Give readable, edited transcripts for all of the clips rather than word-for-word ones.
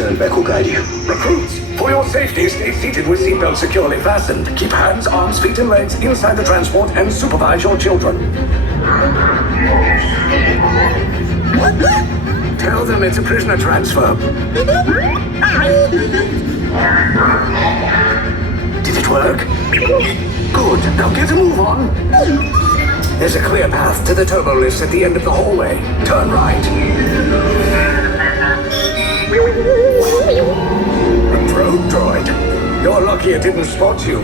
Lieutenant Beck will guide you. Recruits, for your safety, stay seated with seatbelts securely fastened. Keep hands, arms, feet, and legs inside the transport and supervise your children. Tell them it's a prisoner transfer. Did it work? Good. Now get a move on. There's a clear path to the turbo lifts at the end of the hallway. Turn right. A probe droid. You're lucky it didn't spot you.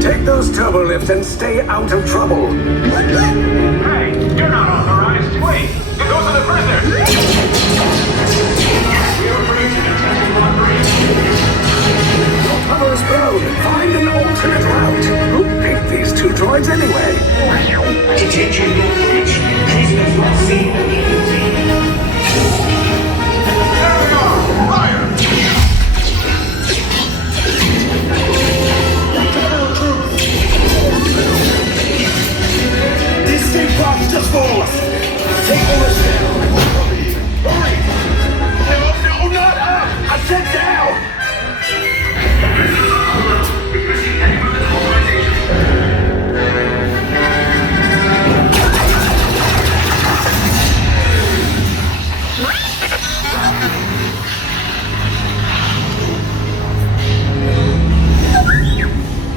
Take those turbo lifts and stay out of trouble. Hey, you're not authorized. Wait, those are the prisoners. We are free to Your cover is blown. Find an alternate route. Who picked these two droids anyway? Detention bridge. Prisoners must see immediately. fire! These escape pods just follow us. Take the list down. Hurry! No, not up! I said down!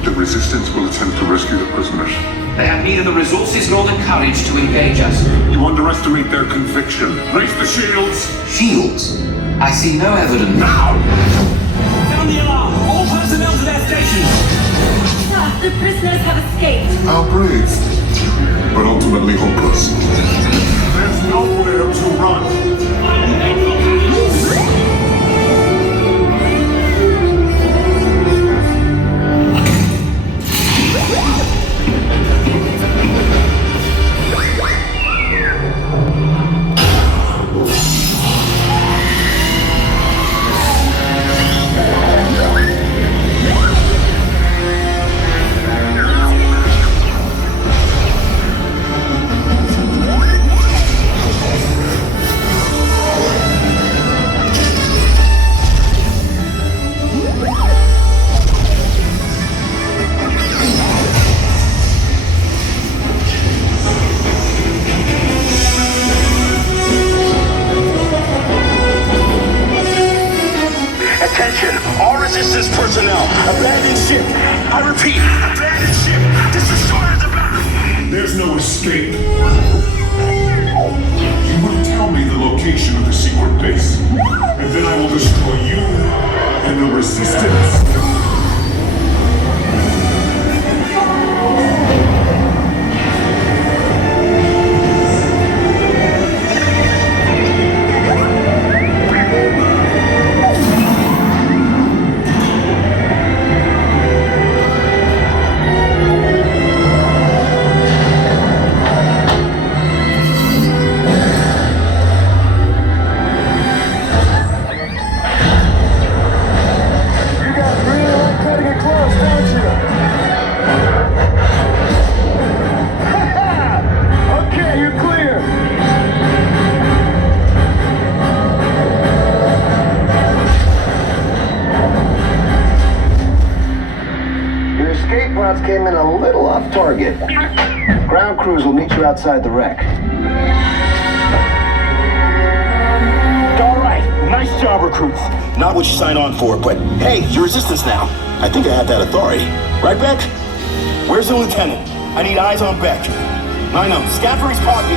The Resistance will attempt to rescue the prisoners. They have neither the resources nor the courage to engage us. You underestimate their conviction. Raise the shields! Shields? I see no evidence. Now! Sound the alarm! All personnel to their stations! Sir, the prisoners have escaped. How brave, but ultimately hopeless. There's nowhere to run. Attention, all resistance personnel. Abandon ship. I repeat, abandon ship. This destroyer's about. There's no escape. You will tell me the location of the secret base, and then I will destroy you and the Resistance. Came in a little off target. Ground crews will meet you outside the wreck. All right, nice job, recruits. Not what you signed on for, but hey, you're resistance now. I think I have that authority. Right, Beck? Where's the lieutenant? I need eyes on Beck. I know, Scaffold's pocket.